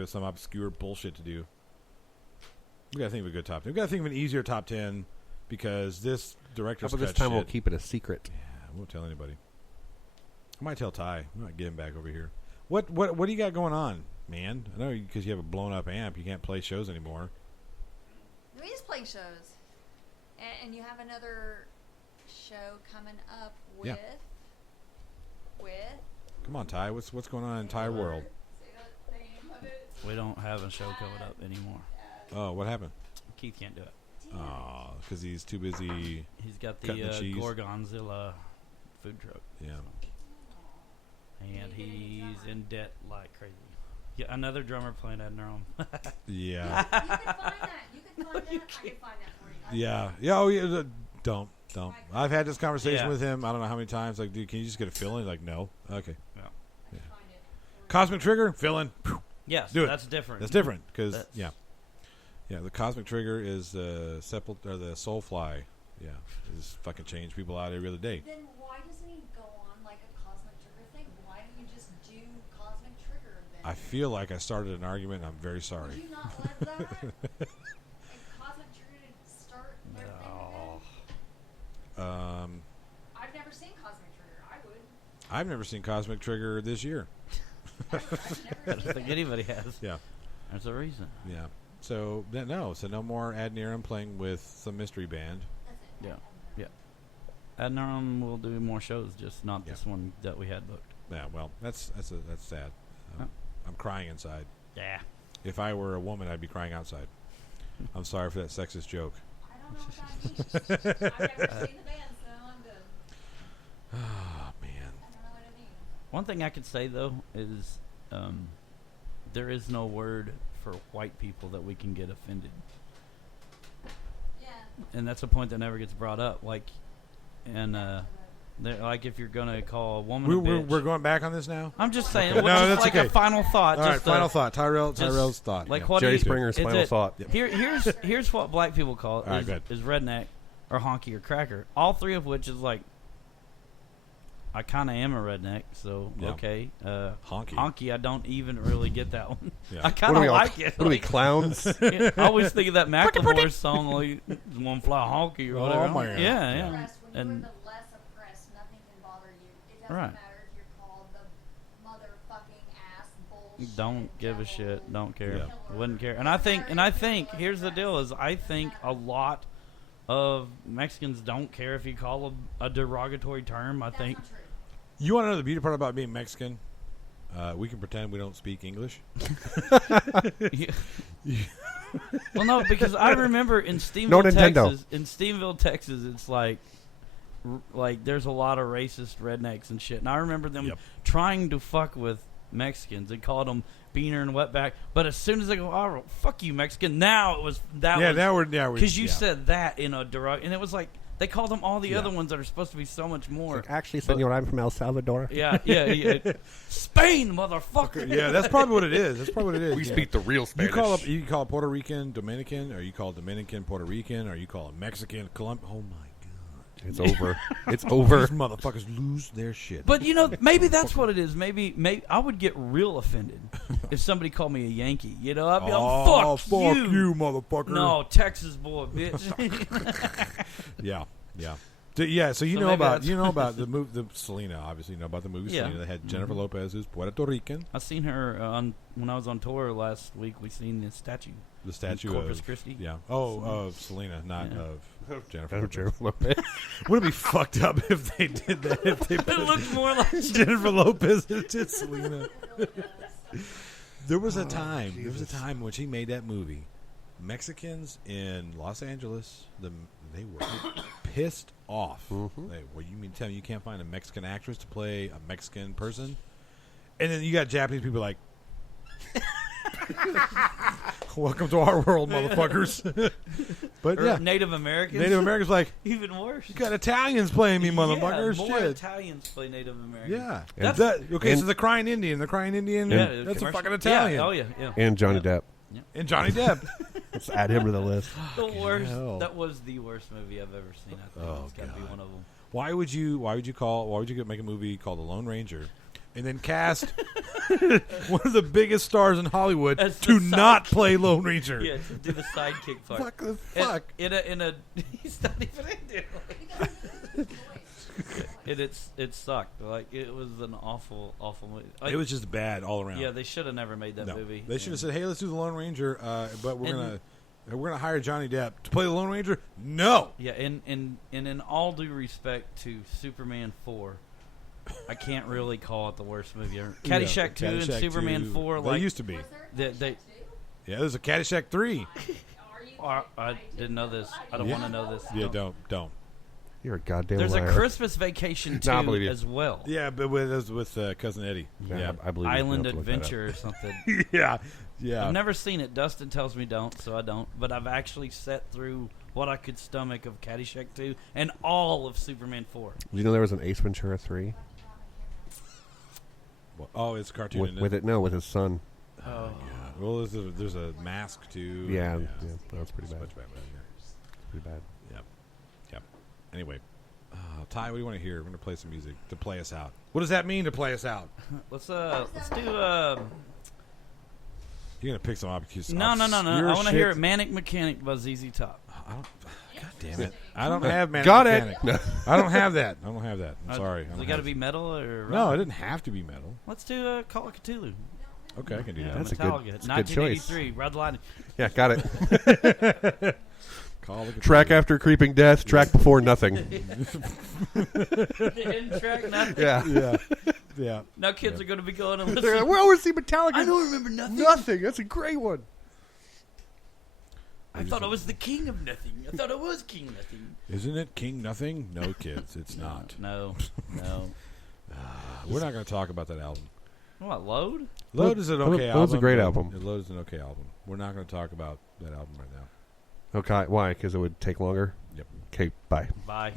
give us some obscure bullshit to do. We got to think of a good top 10. We got to think of an easier top 10 because this director's cut this time shit, we'll keep it a secret. Yeah, I won't tell anybody. I might tell Ty. I might get him back over here. What do you got going on, man? I know because you have a blown up amp, you can't play shows anymore. We just play shows, and you have another show coming up with. Come on, Ty. What's going on in Ty world? We don't have a show coming up anymore. Oh, what happened? Keith can't do it. Oh, because he's too busy. He's got the cutting the cheese. Gorgonzilla food truck. Yeah. And he's in debt like crazy. Yeah, another drummer playing at Neuron. Yeah. You can find that. I can find that for you. Yeah. Yeah. Oh, yeah. Don't. I've had this conversation Yeah. with him. I don't know how many times. Like, dude, can you just get a fill in? Like, no. Okay. Yeah. Cosmic Trigger, fill in. Yes, Do it. that's different. That's different because yeah. The Cosmic Trigger is the Soulfly. Yeah, just fucking change people out every other day. Then why doesn't he go on like a Cosmic Trigger thing? Why don't you just do Cosmic Trigger then? I feel like I started an argument. And I'm very sorry. Would you not let that? Like Cosmic Trigger to start their thing again? I've never seen Cosmic Trigger. I would. I've never seen Cosmic Trigger this year. I don't think anybody has. Yeah. There's a reason. Yeah. So no more Ad Niram playing with some mystery band. Yeah. Ad Niram will do more shows, just not this one that we had booked. Yeah. Well, that's sad. I'm crying inside. Yeah. If I were a woman, I'd be crying outside. I'm sorry for that sexist joke. I don't know what that means. I've never seen the band, so I'm good. Oh man. I don't know what it means. One thing I could say though is, there is no word for white people that we can get offended. Yeah. And that's a point that never gets brought up. Like, and like if you're gonna call a woman a bitch, We're going back on this now. I'm just saying. Okay. Well, No, just that's like okay. a final thought. All right, just final thought. Tyrell's thought. Like Yeah. what Jerry do you, Springer's is final it- thought. Yep. Here's what black people call it. All right, good. Is redneck or honky or cracker. All three of which is like, I kind of am a redneck, so Yeah. okay. Honky. I don't even really get that one. Yeah. I kind of like it. What are we, Like, clowns? yeah, I always think of that Macklemore song, like "One Fly Honky" or Oh, whatever. man. Yeah, yeah. Oppressed, when And you're the less oppressed, nothing can bother you. It doesn't Right. matter if you're called the motherfucking ass bullshit. don't give a devil, shit. Don't care. Yeah. killer. Wouldn't care. And I think here's the deal: is I think a lot of Mexicans don't care if you call them a derogatory term. I That's think. not true. You want to know the beauty part about being Mexican? We can pretend we don't speak English. Well, no, because I remember in No Stevensville, Nintendo. Texas, it's like there's a lot of racist rednecks and shit. And I remember them Yep. trying to fuck with Mexicans. They called them beaner and wetback. But as soon as they go, "Oh, fuck you, Mexican," now it was that. Yeah, was, now we're because you yeah. said that in a derog, and it was like they called them all the Yeah. other ones that are supposed to be so much more. Like, actually, senor, I'm from El Salvador. Yeah. Spain, motherfucker. Yeah, that's probably what it is. That's probably what it is. We yeah. speak the real Spanish. You call Puerto Rican Dominican, or you call Dominican Puerto Rican, or you call Mexican Colombian. Oh my god, It's over. It's over. these motherfuckers lose their shit. But maybe that's what it is. Maybe I would get real offended if somebody called me a Yankee. I'd be like, fuck you, motherfucker. No, Texas boy, bitch. Yeah. Yeah, so you So know maybe about that's- the movie, the Selena. Obviously, you know about the movie Yeah. Selena. They had Jennifer Lopez, who's Puerto Rican. I seen her when I was on tour last week. We seen the statue. The statue Corpus of Christi. Yeah. Oh, of Selena, not Yeah. of Jennifer. Jennifer Lopez. Would it be fucked up if they did that? If they It put looks more like Jennifer Lopez into Selena. It really does. There was a time. There was a time when she made that movie. Mexicans in Los Angeles, they were pissed off. Well, you mean tell me you can't find a Mexican actress to play a Mexican person? And then you got Japanese people like, welcome to our world, motherfuckers. But or yeah, Native Americans. Native Americans like, even worse. you got Italians playing me, motherfuckers. Yeah, more Shit. Italians play Native Americans. Yeah. That's- So the crying Indian. The crying Indian, Yeah, that's a commercial. fucking Italian. Yeah, oh yeah. And Johnny Depp. And Johnny Depp. Let's add him to the list. The worst. hell. That was the worst movie I've ever seen. I think Oh, it's got to be God. one of them. Why would you make a movie called The Lone Ranger and then cast one of the biggest stars in Hollywood As the to side- not play Lone Ranger. Yeah, to do the sidekick part. Fuck the fuck. In a he's not even in it. It sucked. Like it was an awful movie. Like, It was just bad all around. yeah, they should have never made that No. movie. They should have And- said, "Hey, let's do the Lone Ranger, but we're And- gonna hire Johnny Depp to play the Lone Ranger." No. Yeah, and in all due respect to Superman 4, I can't really call it the worst movie ever. Caddyshack 2 and Caddyshack Superman 2, 4, they like used to be. Was there They- a two? Yeah, there's a Caddyshack 3. Are you I didn't know this. I don't Yeah. want to know this. Yeah, don't. You're a goddamn There's liar. a Christmas Vacation Nah, I 2 believe you. as well. Yeah, but with cousin Eddie. Yeah, I believe you. Island I'll have to look that up. Adventure or something. yeah. I've never seen it. Dustin tells me don't, so I don't. But I've actually sat through what I could stomach of Caddyshack 2 and all of Superman 4. Did you know there was an Ace Ventura 3 Oh, it's a cartoon. isn't with it? No, with his son. Oh, Yeah. Well, there's a mask too. Yeah, that's pretty bad. Much bad. Pretty bad. Yep. Anyway, Ty, what do you want to hear? We're gonna play some music to play us out. What does that mean to play us out? let's do You're gonna pick some obscure. no. I obscure want to hear shit? Manic Mechanic by ZZ Top. I don't, God damn it! I don't have Manic Got Mechanic. it. No. I don't have that. I'm sorry. I Does don't it got to have be metal or rock? No, it didn't have to be metal. Let's do Call of Cthulhu. Okay, I can do Yeah, that. That's a good- Metallica. that's a good choice. 1983. Red Lightning. Yeah, got it. Call the Track after Creeping Death. Track before Nothing. The end track, nothing. Yeah. Yeah. Now kids are going to be going and They're listening. like, well, we're seeing Metallica. I don't remember nothing. Nothing. That's a great one. I thought I was the king of nothing. I thought I was king nothing. Isn't it King Nothing? No, kids, it's not. No. We're not going to talk about that album. What, Load? Load is an okay album. Load's a great but album. Load is an okay album. We're not going to talk about that album right now. Okay, why? Because it would take longer? Yep. Okay, bye. Bye.